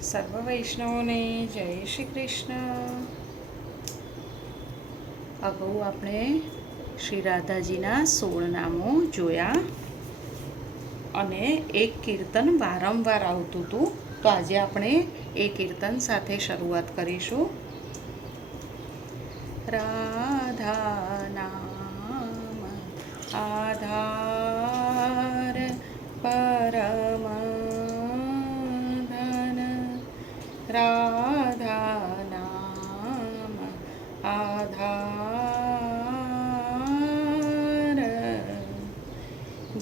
સર્વ વૈષ્ણવોને જય શ્રી કૃષ્ણ. અગાઉ આપણે શ્રી રાધાજીના 16 નામો જોયા અને એક કીર્તન વારંવાર આવતું હતું. તો આજે આપણે એ કીર્તન સાથે શરૂઆત કરીશું. રાધા નામ આધાર પરમ ધન, રાધા નામ આધાર,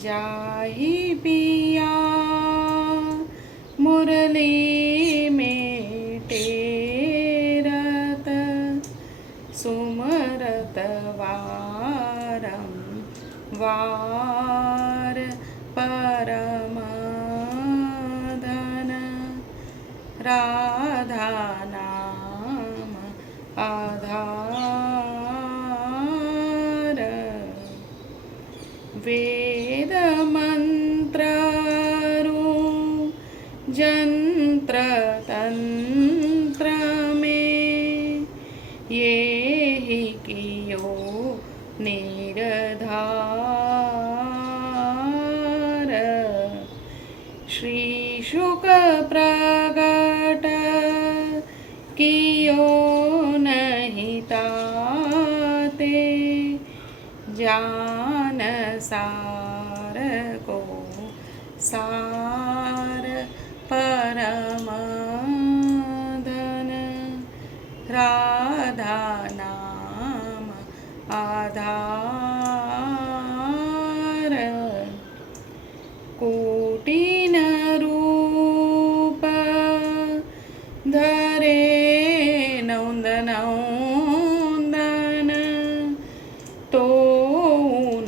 જાહી પિયા મુરલી में टेरत, सुमरत वारं वार परम धन, राधा नाम आधार, वेद मंत्र जंत्र तंत्र में ये ही कियो निर्धार, श्री शुक प्रगट कियो नहीं ताते, जान सार को सार परम धन, राधा नाम आधार, कोटिन रूप धरे नौंदन तो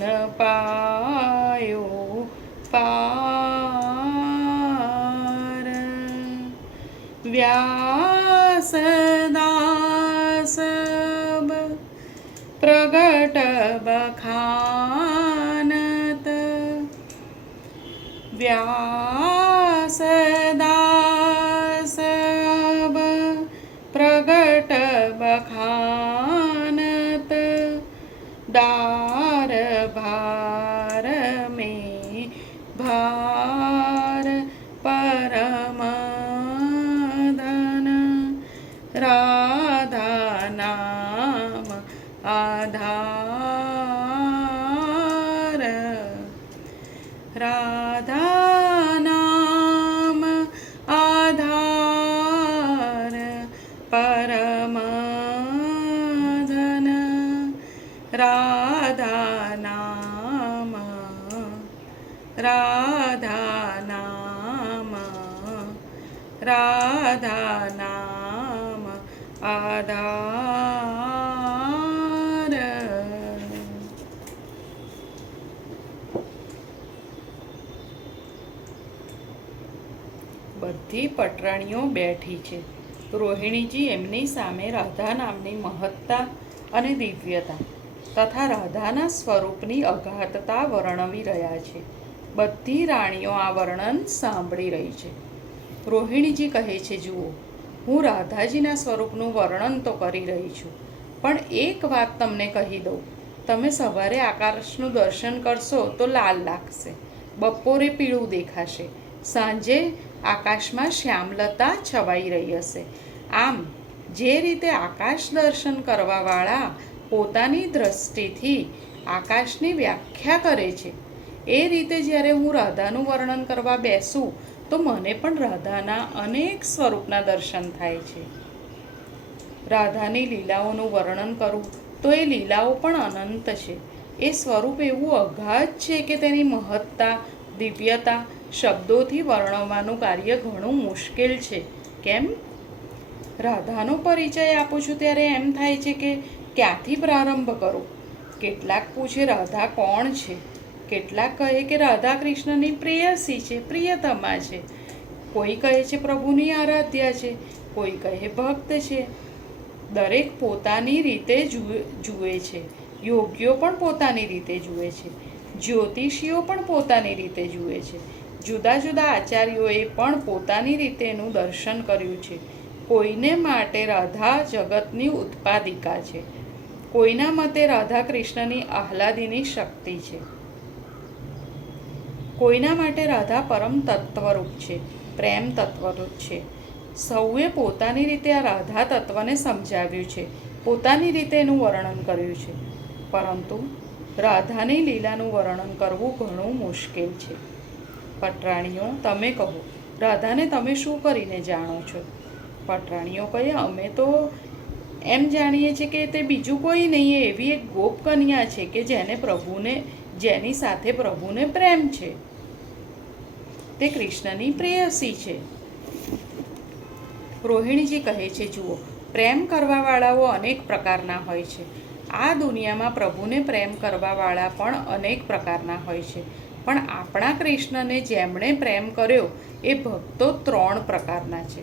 न पायो पार, व्यासदास प्रगट बखानत, व्यासदास प्रगट बखानत, डार भार में भार परम धन, राधा नाम आधार, राधा नाम आधार परम धन, राधा नाम राधा नाम राधा नाम आधार. બધી પટરાણીઓ બેઠી છે. રોહિણીજી એમની સામે રાધા નામની મહત્તા અને દિવ્યતા તથા રાધાના સ્વરૂપની અગાધતા વર્ણવી રહ્યા છે. બધી રાણીઓ આ વર્ણન સાંભળી રહી છે. રોહિણીજી કહે છે, જુઓ, હું રાધાજીના સ્વરૂપનું વર્ણન તો કરી રહી છું, પણ એક વાત તમને કહી દઉં. તમે સવારે આકાશનું દર્શન કરશો તો લાલ લાગશે, બપોરે પીળું દેખાશે, સાંજે આકાશમાં શ્યામલતા છવાઈ રહી હશે. આમ જે રીતે આકાશ દર્શન કરવાવાળા પોતાની દ્રષ્ટિથી આકાશની વ્યાખ્યા કરે છે, એ રીતે જ્યારે હું રાધાનું વર્ણન કરવા બેસું તો મને પણ રાધાના અનેક સ્વરૂપના દર્શન થાય છે. રાધાની લીલાઓનું વર્ણન કરું તો એ લીલાઓ પણ અનંત છે. એ સ્વરૂપ એવું અગાધ છે કે તેની મહત્તા, દિવ્યતા શબ્દોથી વર્ણવવાનું કાર્ય ઘણું મુશ્કેલ છે. કેમ? રાધાનો પરિચય આપું છું ત્યારે એમ થાય છે કે ક્યાંથી પ્રારંભ કરું? કેટલાક પૂછે રાધા કોણ છે, કેટલાક કહે કે રાધા કૃષ્ણની પ્રેયસી છે, પ્રિયતમા છે, કોઈ કહે છે પ્રભુની આરાધ્યા છે, કોઈ કહે ભક્ત છે. દરેક પોતાની રીતે જુએ છે. યોગીઓ પણ પોતાની રીતે જુએ છે, જ્યોતિષીઓ પણ પોતાની રીતે જુએ છે, જુદા જુદા આચાર્યોએ પણ પોતાની રીતે એનું દર્શન કર્યું છે. કોઈને માટે રાધા જગતની ઉત્પાદિકા છે, કોઈના મતે રાધા કૃષ્ણની આહ્લાદીની શક્તિ છે, કોઈના માટે રાધા પરમ તત્વરૂપ છે, પ્રેમ તત્વરૂપ છે. સૌએ પોતાની રીતે આ રાધા તત્વને સમજાવ્યું છે, પોતાની રીતે એનું વર્ણન કર્યું છે. પરંતુ રાધાની લીલાનું વર્ણન કરવું ઘણું મુશ્કેલ છે. પટરાણીઓ, તમે કહો, રાધાને તમે શું કરીને જાણો છો? પટરાણીઓ કહે, અમે તો એમ જાણીએ છીએ કે તે બીજું કોઈ નહીં, એવી એક ગોપ કન્યા છે કે જેની સાથે પ્રભુને પ્રેમ છે. તે કૃષ્ણની પ્રેયસી છે. રોહિણીજી કહે છે, જુઓ, પ્રેમ કરવાવાળાઓ અનેક પ્રકારના હોય છે. આ દુનિયામાં પ્રભુને પ્રેમ કરવાવાળા પણ અનેક પ્રકારના હોય છે. પણ આપણા કૃષ્ણને જેમણે પ્રેમ કર્યો એ ભક્તો 3 પ્રકારના છે.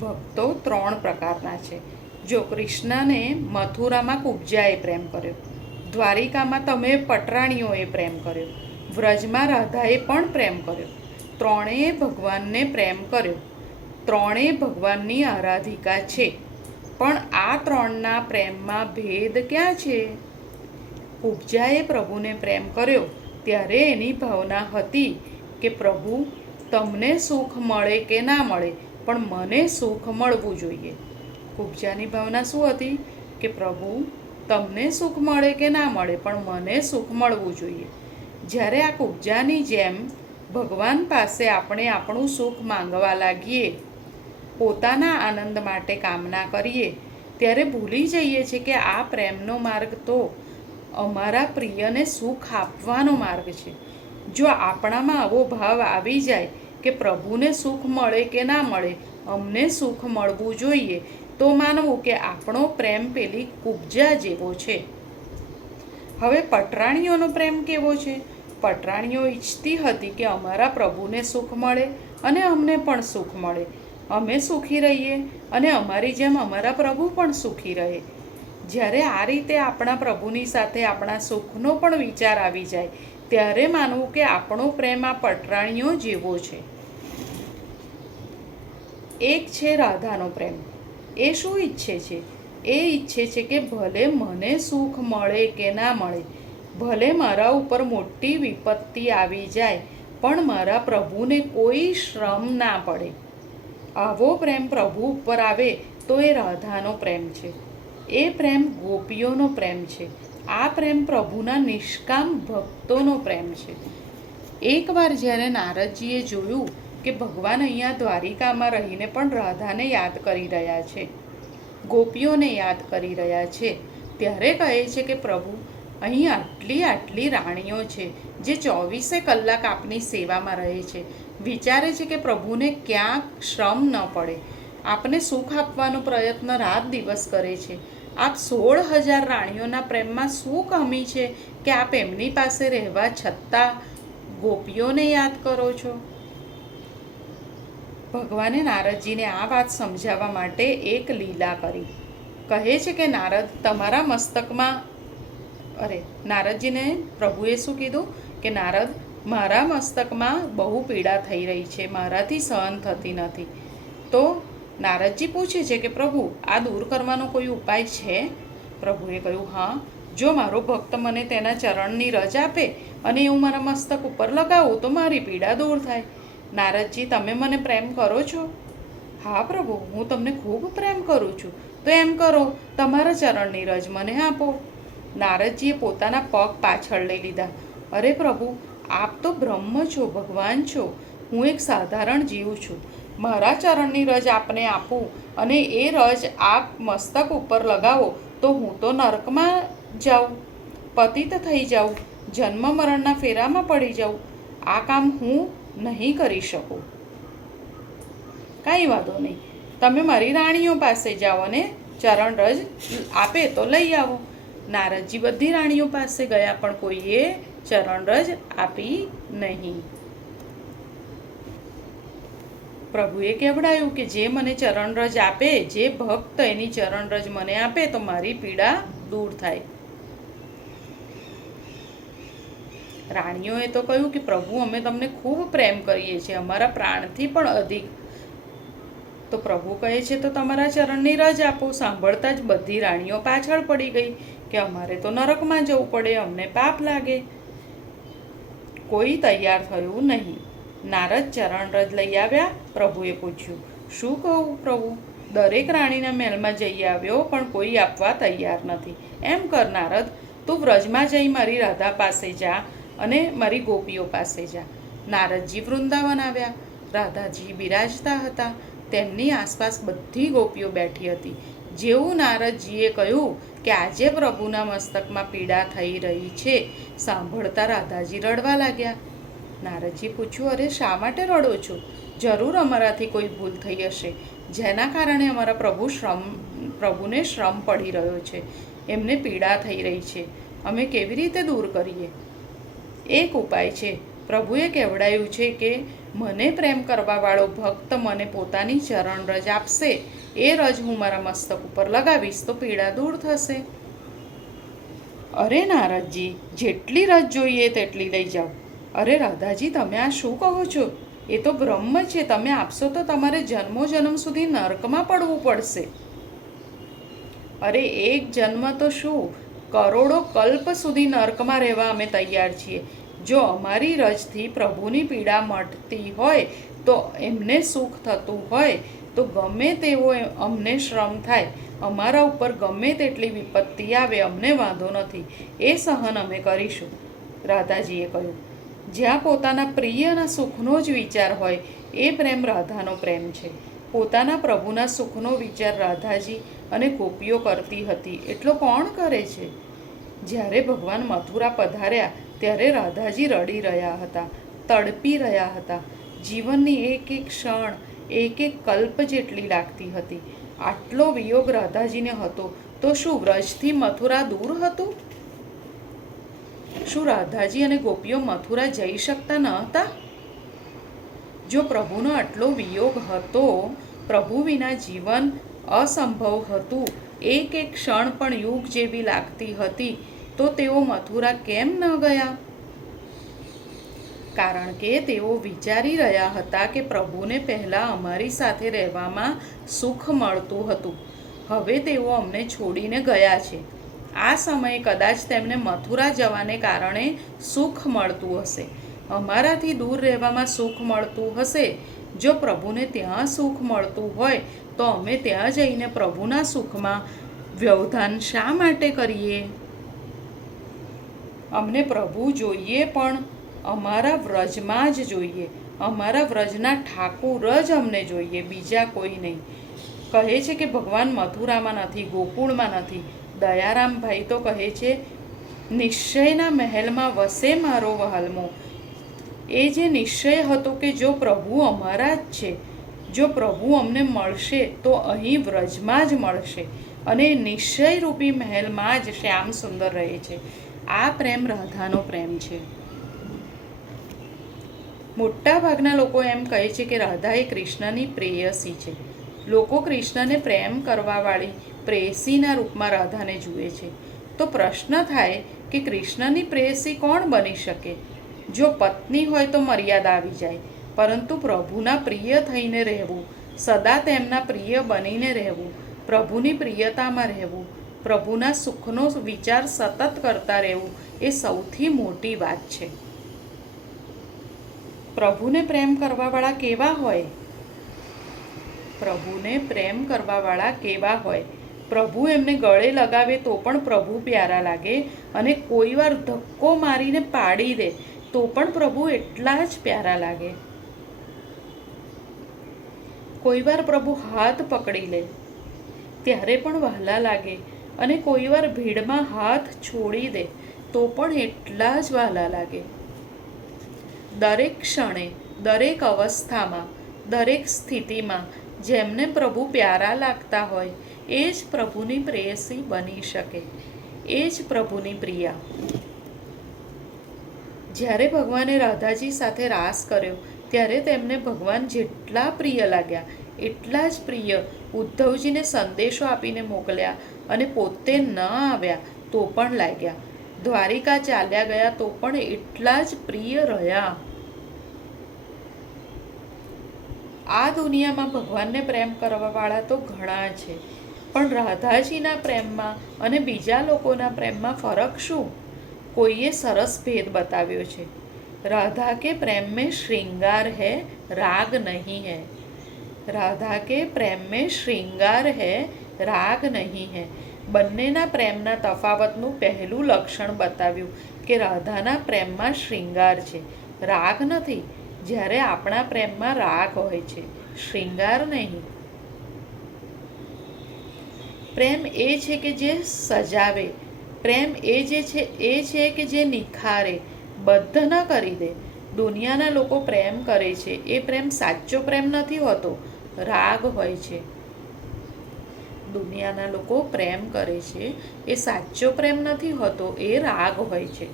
ભક્તો 3 પ્રકારના છે. જો કૃષ્ણને મથુરામાં કુબ્જાએ પ્રેમ કર્યો, દ્વારિકામાં તમે પટરાણીઓએ પ્રેમ કર્યો, વ્રજમાં રાધાએ પણ પ્રેમ કર્યો. ત્રણેય ભગવાનને પ્રેમ કર્યો. ત્રણેય ભગવાનની આરાધિકા છે. પણ આ 3ના પ્રેમમાં ભેદ ક્યાં છે? કુબ્જાએ પ્રભુને પ્રેમ કર્યો ત્યારે એની ભાવના હતી કે પ્રભુ, તમને સુખ મળે કે ના મળે, પણ મને સુખ મળવું જોઈએ. કુબ્જાની ભાવના શું હતી? કે પ્રભુ, તમને સુખ મળે કે ના મળે, પણ મને સુખ મળવું જોઈએ. જ્યારે આ કુબ્જાની જેમ ભગવાન પાસે આપણે આપણું સુખ માંગવા લાગીએ, પોતાના આનંદ માટે કામના કરીએ, ત્યારે ભૂલી જઈએ છીએ કે આ પ્રેમનો માર્ગ તો અમારા પ્રિયને સુખ આપવાનો માર્ગ છે. જો આપણામાં આવો ભાવ આવી જાય કે પ્રભુને સુખ મળે કે ના મળે, અમને સુખ મળવું જોઈએ, તો માનવું કે આપણો પ્રેમ પેલી કુબ્જા જેવો છે. હવે પટરાણીઓનો પ્રેમ કેવો છે? પટરાણીઓ ઈચ્છતી હતી કે અમારા પ્રભુને સુખ મળે અને અમને પણ સુખ મળે, અમે સુખી રહીએ અને અમારી જેમ અમારા પ્રભુ પણ સુખી રહે. જ્યારે આ રીતે આપણા પ્રભુની સાથે આપણા સુખનો પણ વિચાર આવી જાય, ત્યારે માનવું કે આપણો પ્રેમ આ પટરાણીઓ જેવો છે. એક છે રાધાનો પ્રેમ. એ શું ઈચ્છે છે? એ ઈચ્છે છે કે ભલે મને સુખ મળે કે ના મળે, ભલે મારા ઉપર મોટી વિપત્તિ આવી જાય, પણ મારા પ્રભુને કોઈ શ્રમ ના પડે. આવો પ્રેમ પ્રભુ ઉપર આવે તો એ રાધાનો પ્રેમ છે. એ પ્રેમ ગોપીઓનો પ્રેમ છે. આ પ્રેમ પ્રભુના નિષ્કામ ભક્તોનો પ્રેમ છે. એકવાર જ્યારે નારદજીએ જોયું કે ભગવાન અહીંયા દ્વારિકામાં રહીને પણ રાધાને યાદ કરી રહ્યા છે, ગોપીઓને યાદ કરી રહ્યા છે, ત્યારે કહે છે કે પ્રભુ, અહીં આટલી આટલી રાણીઓ છે જે 24 કલાક આપની સેવામાં રહે છે. વિચારે છે કે પ્રભુને ક્યાંક શ્રમ ન પડે, આપને સુખ આપવાનો પ્રયત્ન રાત દિવસ કરે છે. આપ 16,000 રાણીઓના પ્રેમમાં શું કમી છે કે આપ એમની પાસે રહેવા છતાં ગોપીઓને યાદ કરો છો? ભગવાને નારદજીને આ વાત સમજાવવા માટે એક લીલા કરી. કહે છે કે નારદ, તમારા મસ્તકમાં નારદજીને પ્રભુએ શું કીધું કે નારદ, મારા મસ્તકમાં બહુ પીડા થઈ રહી છે, મારાથી સહન થતી નથી. તો નારદજી પૂછે છે કે પ્રભુ, આ દૂર કરવાનો કોઈ ઉપાય છે? પ્રભુએ કહ્યું, હા, જો મારો ભક્ત મને તેના ચરણની રજ આપે અને હું મારા મસ્તક ઉપર લગાવું તો મારી પીડા દૂર થાય. નારદજી, તમે મને પ્રેમ કરો છો? હા પ્રભુ, હું તમને ખૂબ પ્રેમ કરું છું. તો એમ કરો, તમારા ચરણની રજ મને આપો. નારદજીએ પોતાના પગ પાછળ લઈ લીધા. અરે પ્રભુ, આપ તો બ્રહ્મ છો, ભગવાન છો. હું એક સાધારણ જીવ છું. મારા ચરણની રજ આપને આપું અને એ રજ આપ મસ્તક ઉપર લગાવો તો હું તો નરકમાં જાઉં, પતિત થઈ જાઉં, જન્મ મરણના ફેરામાં પડી જાઉં. આ કામ હું નહીં કરી શકું. કાંઈ વાંધો નહીં, તમે મારી રાણીઓ પાસે જાઓ અને ચરણ રજ આપે તો લઈ આવો. નારદજી બધી રાણીઓ પાસે ગયા, પણ કોઈએ ચરણ રજ આપી નહીં. પ્રભુએ કહેવડાયું કે જે મને ચરણ રજ આપે, જે ભક્ત એની ચરણ રજ મને આપે તો મારી પીડા દૂર થાય. રાણીઓએ તો કહ્યું કે પ્રભુ, અમે તમને ખૂબ પ્રેમ કરીએ છીએ, અમારા પ્રાણથી પણ અધિક. તો પ્રભુ કહે છે, તો તમારા ચરણની રજ આપો. સાંભળતા જ બધી રાણીઓ પાછળ પડી ગઈ કે અમારે તો નરકમાં જવું પડે, અમને પાપ લાગે. કોઈ તૈયાર થયું નહીં. નારદ ચરણ રજ લઈ આવ્યા. પ્રભુએ પૂછ્યું, શું કહું પ્રભુ? દરેક રાણીના મહેલમાં જઈ આવ્યો, પણ કોઈ આપવા તૈયાર નથી. એમ કર નારદ, તું વ્રજમાં જઈ મારી રાધા પાસે જા અને મારી ગોપીઓ પાસે જા. નારદજી વૃંદાવન આવ્યા. રાધાજી બિરાજતા હતા. તેમની આસપાસ બધી ગોપીઓ બેઠી હતી. જેવું નારદજીએ કહ્યું કે આજે પ્રભુના મસ્તકમાં પીડા થઈ રહી છે, સાંભળતા રાધાજી રડવા લાગ્યા. નારદજી પૂછ્યું, અરે શા માટે રડો છો? જરૂર અમારાથી કોઈ ભૂલ થઈ હશે, જેના કારણે અમારા પ્રભુને શ્રમ પડી રહ્યો છે, એમને પીડા થઈ રહી છે. અમે કેવી રીતે દૂર કરીએ? એક ઉપાય છે. પ્રભુએ કહેવડાયું છે કે મને પ્રેમ કરવાવાળો ભક્ત મને પોતાની ચરણ રજ આપશે. એ રજ હું મારા મસ્તક ઉપર લગાવીશ તો પીડા દૂર થશે. અરે નારદજી, જેટલી રજ જોઈએ તેટલી લઈ જાઓ. અરે રાધાજી, તમે આ શું કહો છો? એ તો બ્રહ્મ છે. તમે આપશો તો તમારે જન્મો જન્મ સુધી નરકમાં પડવું પડશે. અરે એક જન્મ તો શું, કરોડો કલ્પ સુધી નરકમાં રહેવા અમે તૈયાર છીએ. જો અમારી રજથી પ્રભુની પીડા મટતી હોય, તો એમને સુખ થતું હોય, તો ગમે તેવો અમને શ્રમ થાય, અમારા ઉપર ગમે તેટલી વિપત્તિ આવે, અમને વાંધો નથી. એ સહન અમે કરીશું. રાધાજીએ કહ્યું, જ્યાં પોતાના પ્રિયના સુખનો જ વિચાર હોય, એ પ્રેમ રાધાનો પ્રેમ છે. પોતાના પ્રભુના સુખનો વિચાર રાધાજી અને ગોપીઓ કરતી હતી, એટલો કોણ કરે છે? જ્યારે ભગવાન મથુરા પધાર્યા ત્યારે રાધાજી રડી રહ્યા હતા, તડપી રહ્યા હતા. જીવનની એક એક ક્ષણ એક એક કલ્પ જેટલી લાગતી હતી. આટલો વિયોગ રાધાજીને હતો તો શું વ્રજથી મથુરા દૂર હતું? શું રાધાજી અને ગોપીઓ મથુરા જઈ શકતા ન હતા? જો પ્રભુનો આટલો વિયોગ હતો, પ્રભુ વિના જીવન અસંભવ હતું, એક એક ક્ષણ પણ યુગ જેવી લાગતી હતી, તો તેઓ મથુરા કેમ ન ગયા? કારણ કે તેઓ વિચારી રહ્યા હતા કે પ્રભુને પહેલાં અમારી સાથે રહેવામાં સુખ મળતું હતું, હવે તેઓ અમને છોડીને ગયા છે. આ સમયે કદાચ તેમને મથુરા જવાને કારણે સુખ મળતું હશે, અમારાથી દૂર રહેવામાં સુખ મળતું હશે. જો પ્રભુને ત્યાં સુખ મળતું હોય તો અમે ત્યાં જઈને પ્રભુના સુખમાં વ્યવધાન શા માટે કરીએ? અમને પ્રભુ જોઈએ, પણ અમારા વ્રજમાં જ જોઈએ. અમારા વ્રજના ઠાકુર જ અમને જોઈએ, બીજા કોઈ નહીં. કહે છે કે ભગવાન મથુરામાં નથી, ગોકુળમાં નથી. દયારામભાઈ તો કહે છે, નિશ્ચયના મહેલમાં વસે મારો વહાલમો. એ જે નિશ્ચય હતો કે જો પ્રભુ અમારા જ છે, જો પ્રભુ અમને મળશે તો અહીં વ્રજમાં જ મળશે, અને નિશ્ચયરૂપી મહેલમાં જ શ્યામ સુંદર રહે છે. આ પ્રેમ રાધાનો પ્રેમ છે. મોટા ભાગના લોકો એમ કહે છે કે રાધા એ કૃષ્ણની પ્રેયસી છે. લોકો કૃષ્ણને પ્રેમ કરવાવાળી પ્રેયસીના રૂપમાં રાધાને જુએ છે. તો પ્રશ્ન થાય કે કૃષ્ણની પ્રેયસી કોણ બની શકે? જો પત્ની હોય તો મર્યાદા આવી જાય, પરંતુ પ્રભુના પ્રિય થઈને રહેવું, સદા તેમના પ્રિય બનીને રહેવું, પ્રભુની પ્રિયતામાં રહેવું, પ્રભુના સુખનો વિચાર સતત કરતા રહેવું, એ સૌથી મોટી વાત છે. પ્રભુને પ્રેમ કરવાવાળા કેવા હોય? પ્રભુને પ્રેમ કરવાવાળા કેવા હોય? પ્રભુ એમને ગળે લગાવે તો પણ પ્રભુ પ્યારા લાગે, અને કોઈ વાર ધક્કો મારીને પાડી દે તો પણ પ્રભુ એટલા જ પ્યારા લાગે. કોઈ વાર પ્રભુ હાથ પકડી લે ત્યારે પણ વહાલા લાગે, અને કોઈ વાર ભીડમાં હાથ છોડી દે તો પણ એટલા જ વહાલા લાગે. દરેક ક્ષણે, દરેક અવસ્થામાં, દરેક સ્થિતિમાં જેમને પ્રભુ પ્યારા લાગતા હોય એ જ પ્રભુની પ્રેયસી બની શકે, એ જ પ્રભુની પ્રિયા. જ્યારે ભગવાને રાધાજી સાથે રાસ કર્યો ત્યારે તેમને ભગવાન જેટલા પ્રિય લાગ્યા એટલા જ પ્રિય ઉદ્ધવજીને સંદેશો આપીને મોકલ્યા, અને પોતે ન આવ્યા તો પણ લાગ્યા. દ્વારિકા ચાલ્યા ગયા તો પણ એટલા જ પ્રિય રહ્યા. આ દુનિયામાં ભગવાનને પ્રેમ કરવાવાળા તો ઘણા છે, પણ રાધાજીના પ્રેમમાં અને બીજા લોકોના પ્રેમમાં ફરક શું? કોઈએ સરસ ભેદ બતાવ્યો છે. राधा के प्रेम में श्रृंगार है, राग नहीं है. राधा के प्रेम में श्रृंगार है, राग नहीं है. બંનેના પ્રેમના તફાવતનું પહેલું લક્ષણ બતાવ્યું કે રાધાના પ્રેમમાં શ્રૃંગાર છે, રાગ નથી. જ્યારે આપણા પ્રેમમાં રાગ હોય છે, શ્રૃંગાર નહીં. પ્રેમ એ છે કે જે સજાવે, પ્રેમ એ છે કે જે નિખારે, બદ્ધ ન કરી દે. દુનિયાના લોકો પ્રેમ કરે છે, એ પ્રેમ સાચો પ્રેમ નથી હોતો, રાગ હોય છે. દુનિયાના લોકો પ્રેમ કરે છે એ સાચો પ્રેમ નથી હોતો, એ રાગ હોય છે.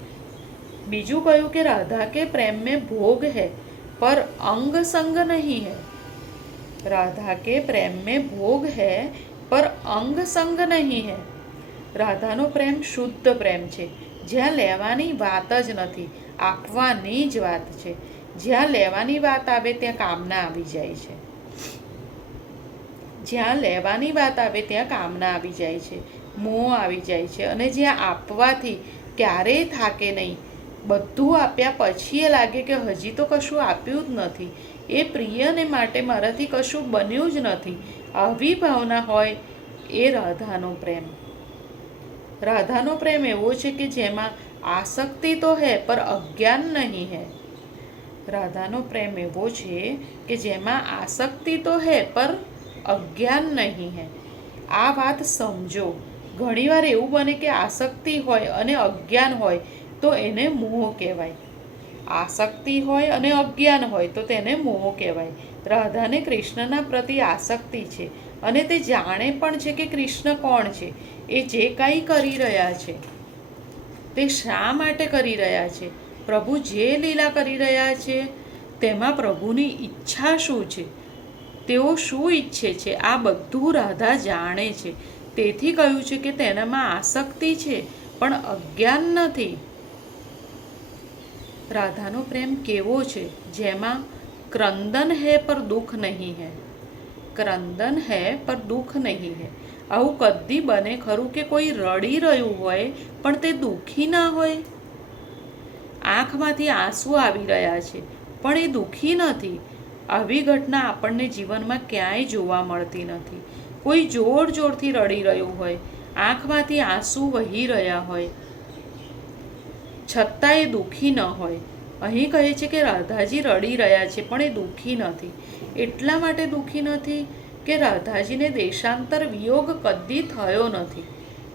બીજું કહ્યું કે રાધા કે પ્રેમ में भोग है पर अंग संग नहीं है. राधा के प्रेम में भोग है पर अंग संग नहीं है. રાધાનો પ્રેમ શુદ્ધ પ્રેમ છે, જ્યાં લેવાની વાત જ નથી, આપવાની જ વાત છે. જ્યાં લેવાની વાત આવે ત્યાં કામના આવી જાય છે. જ્યાં લેવાની વાત આવે ત્યાં કામના આવી જાય છે, મોહ આવી જાય છે. અને જ્યાં આપવાથી ક્યારેય થાકે નહીં, બધું આપ્યા પછી એ લાગે કે હજી તો કશું આપ્યું જ નથી, એ પ્રિયને માટે મારાથી કશું બન્યું જ નથી, આવી ભાવના હોય એ રાધાનો પ્રેમ. રાધાનો પ્રેમ એવો છે કે જેમાં આસક્તિ તો હૈ પર અજ્ઞાન નહીં હૈ. રાધાનો પ્રેમ એવો છે કે જેમાં આસક્તિ તો હૈ પર અજ્ઞાન નહીં હૈ. આ વાત સમજો. ઘણીવાર એવું બને કે આસક્તિ હોય અને અજ્ઞાન હોય તો એને મોહ કહેવાય. આસક્તિ હોય અને અજ્ઞાન હોય તો તેને મોહ કહેવાય. રાધાને કૃષ્ણના પ્રતિ આસક્તિ છે અને તે જાણે પણ છે કે કૃષ્ણ કોણ છે, એ જે કાંઈ કરી રહ્યા છે તે શા માટે કરી રહ્યા છે, પ્રભુ જે લીલા કરી રહ્યા છે તેમાં પ્રભુની ઈચ્છા શું છે, તેઓ શું ઈચ્છે છે, આ બધું રાધા જાણે છે. તેથી કહ્યું છે કે તેનામાં આસક્તિ છે પણ અજ્ઞાન નથી. રાધાનો પ્રેમ કેવો છે? જેમાં ક્રંદન હૈ પર દુઃખ નહીં હૈ. ક્રંદન હૈ પર દુઃખ નહીં હૈ. આવું કદી બને ખરું કે કોઈ રડી રહ્યું હોય પણ તે દુઃખી ના હોય? આંખમાંથી આંસુ આવી રહ્યા છે પણ એ દુઃખી નથી. આવી ઘટના આપણને જીવનમાં ક્યાંય જોવા મળતી નથી. કોઈ જોર જોરથી રડી રહ્યું હોય, આંખમાંથી આંસુ વહી રહ્યા હોય, છતાં એ દુઃખી ન હોય. અહીં કહે છે કે રાધાજી રડી રહ્યા છે પણ એ દુઃખી નથી. એટલા માટે દુઃખી નથી કે રાધાજીને દેશાંતર વિયોગ કદી થયો નથી.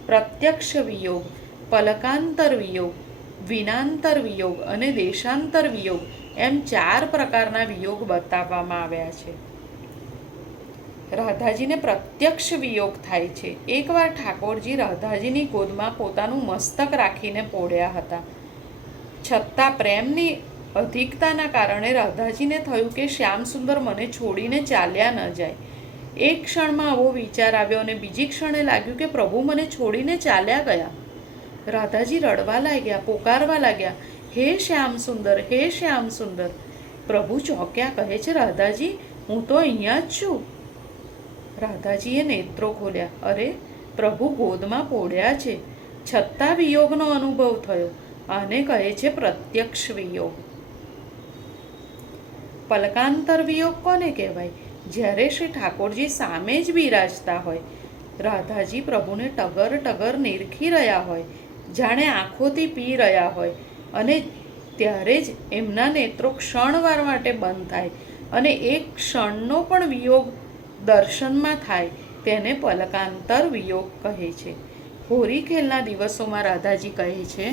પ્રત્યક્ષ વિયોગ, પલકાંતર વિયોગ, વિનાંતર વિયોગ અને દેશાંતર વિયોગ એમ 4 પ્રકારના વિયોગ બતાવવામાં આવ્યા છે. રાધાજીને પ્રત્યક્ષ વિયોગ થાય છે. એકવાર ઠાકોરજી રાધાજીની ગોદમાં પોતાનું મસ્તક રાખીને પોડ્યા હતા. છતાં પ્રેમની અધિકતાના કારણે રાધાજીને થયું કે શ્યામ સુંદર મને છોડીને ચાલ્યા ન જાય. એક ક્ષણમાં આવો વિચાર આવ્યો અને બીજી ક્ષણે લાગ્યું કે પ્રભુ મને છોડીને ચાલ્યા ગયા. રાધાજી રડવા લાગ્યા, પોકારવા લાગ્યા, હે શ્યામ સુંદર, હે શ્યામ સુંદર. પ્રભુ ચોંક્યા, કહે છે રાધાજી હું તો અહીંયા જ છું. રાધાજીએ નેત્રો ખોલ્યા. અરે, પ્રભુ ગોદમાં પોડ્યા છે, છતાં વિયોગનો અનુભવ થયો. આને કહે છે પ્રત્યક્ષ વિયોગ. પલકાંતર વિયોગ કોને કહેવાય? જ્યારે શ્રી ઠાકોરજી સામે જ બિરાજતા હોય, રાધાજી પ્રભુને ટગર ટગર નિરખી રહ્યા હોય, જાણે આંખોથી પી રહ્યા હોય, અને ત્યારે જ એમના નેત્રો ક્ષણવાર માટે બંધ થાય અને એક ક્ષણનો પણ વિયોગ દર્શનમાં થાય, તેને પલકાંતર વિયોગ કહે છે. હોળી ખેલના દિવસોમાં રાધાજી કહે છે,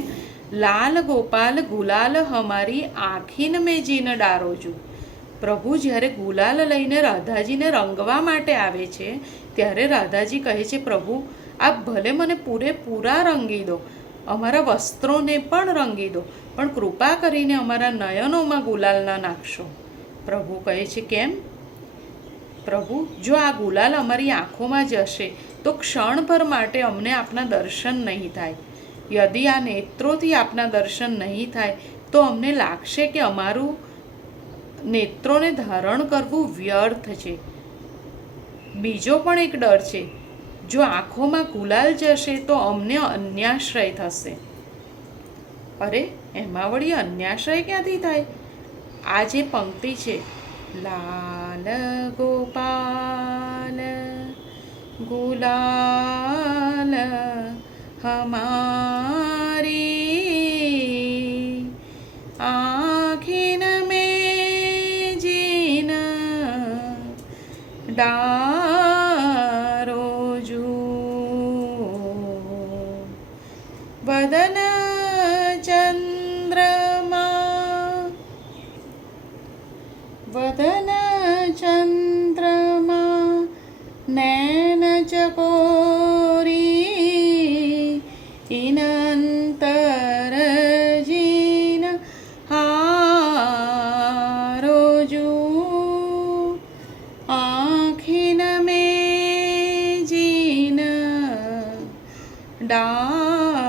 લાલ ગોપાલ ગુલાલ હમારી આંખીન મેં જીન ડારોજું. પ્રભુ જ્યારે ગુલાલ લઈને રાધાજીને રંગવા માટે આવે છે ત્યારે રાધાજી કહે છે, પ્રભુ આપ ભલે મને પૂરેપૂરા રંગી દો, અમારા વસ્ત્રોને પણ રંગી દો, પણ કૃપા કરીને અમારા નયનોમાં ગુલાલ ન નાખશો. પ્રભુ કહે છે, કેમ? પ્રભુ, જો આ ગુલાલ અમારી આંખોમાં જશે તો ક્ષણભર માટે અમને આપના દર્શન નહીં થાય. યદિ આ નેત્રોથી આપના દર્શન નહીં થાય તો અમને લાગશે કે અમારું નેત્રોને ધારણ કરવું વ્યર્થ છે. બીજો પણ એક ડર છે, જો આંખોમાં ગુલાલ જશે તો અમને અન્યાશ્રય થશે. અરે, એમાં વળી અન્યાશ્રય ક્યાંથી થાય? આ જે પંક્તિ છે, લાલ ગોપાલ ગુલાલ હમારી આँखिन में जीन डारो जू वदन चंद्रमा नैन चकोरी इनंतर जीन हारोजू आँखिन में जीन डारोजू.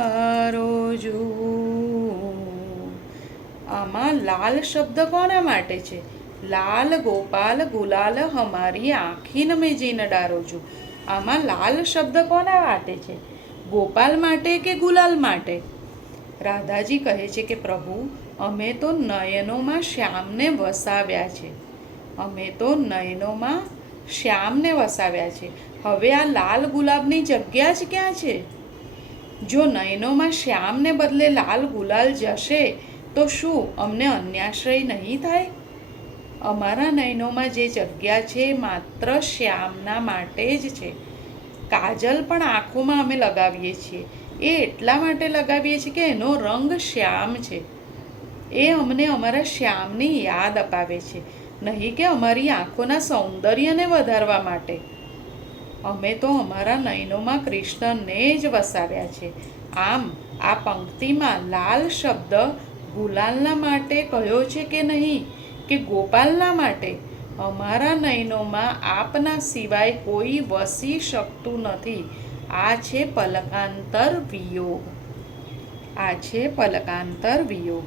આમાં લાલ શબ્દ કોના માટે છે? લાલ ગોપાલ ગુલાલ હમારી આँखिन में जीन डारोजू. આમાં લાલ શબ્દ કોના માટે છે? ગોપાલ માટે કે ગુલાલ માટે? રાધાજી કહે છે કે પ્રભુ, અમે તો નયનોમાં શ્યામને વસાવ્યા છે. અમે તો નયનોમાં શ્યામને વસાવ્યા છે. હવે આ લાલ ગુલાબની જગ્યા જ ક્યાં છે? જો નયનોમાં શ્યામને બદલે લાલ ગુલાલ જશે તો શું અમને અન્યાશ્રય નહીં થાય? અમારા નયનોમાં જે જગ્યા છે માત્ર શ્યામના માટે જ છે. કાજલ પણ આંખોમાં અમે લગાવીએ છીએ, એ એટલા માટે લગાવીએ છીએ કે એનો રંગ શ્યામ છે. એ અમને અમારા શ્યામની યાદ અપાવે છે, નહીં કે અમારી આંખોના સૌંદર્યને વધારવા માટે. અમે તો અમારા નયનોમાં કૃષ્ણને જ વસાવ્યા છે. આમ આ પંક્તિમાં લાલ શબ્દ ગુલાલના માટે કહ્યો છે કે નહીં, કે ગોપાલના માટે? અમારા નયનોમાં આપના સિવાય કોઈ વસી શકતું નથી. આ છે પલકાંતર વિયોગ. આ છે પલકાંતર વિયોગ.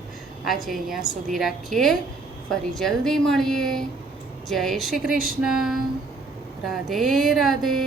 આજે અહીંયા સુધી રાખીએ, ફરી જલ્દી મળીએ. જય શ્રી કૃષ્ણ. રાધે રાધે.